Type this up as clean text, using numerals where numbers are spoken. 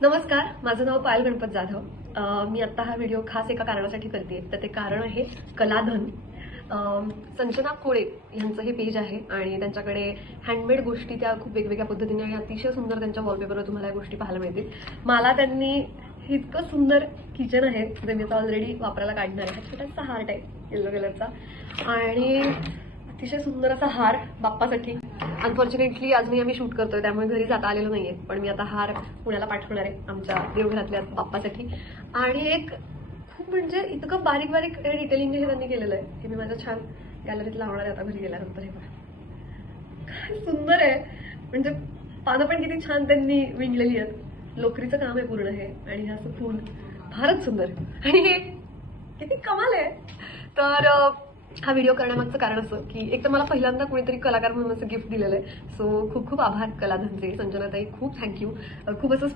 नमस्कार, माझं नाव पायल गणपत जाधव. मी आत्ता हा व्हिडिओ खास एका कारणासाठी करते. तर ते कारण आहे कलाधन. संजना कोळे यांचं हे पेज आहे आणि त्यांच्याकडे हँडमेड गोष्टी त्या खूप वेगवेगळ्या पद्धतीने आणि अतिशय सुंदर त्यांच्या वॉलपेपरवर तुम्हाला या गोष्टी पाहायला मिळतील. मला त्यांनी हे इतकं सुंदर किचन आहे जे मी आता ऑलरेडी वापरायला काढणार आहे. छोटासा हार्ट आहे येलो कलरचा आणि अतिशय सुंदर असा हार बाप्पासाठी. अनफॉर्च्युनेटली अजूनही आम्ही शूट करतोय त्यामुळे घरी जाता आलेलं नाहीये, पण मी आता हार पुण्याला पाठवणार आहे आमच्या देवघरातल्या बाप्पासाठी. आणि एक खूप म्हणजे इतकं बारीक बारीक डिटेलिंग हे त्यांनी केलेलं आहे की मी माझ्या छान गॅलरीत लावणार आहे आता घरी गेल्यानंतर. हे बघा काय सुंदर आहे, म्हणजे पानं पण किती छान त्यांनी विणलेली आहेत. लोकरीचं काम आहे पूर्ण हे आणि हे असं फूल फारच सुंदर आणि हे किती कमाल आहे. तर हा व्हिडिओ करण्यामागचं कारण असं की एक तर मला पहिल्यांदा कोणीतरी कलाकार म्हणून असं गिफ्ट दिलेलं आहे. सो खूप खूप आभार कलाधनचे. संजनाताई खूप थँक्यू. खूप असं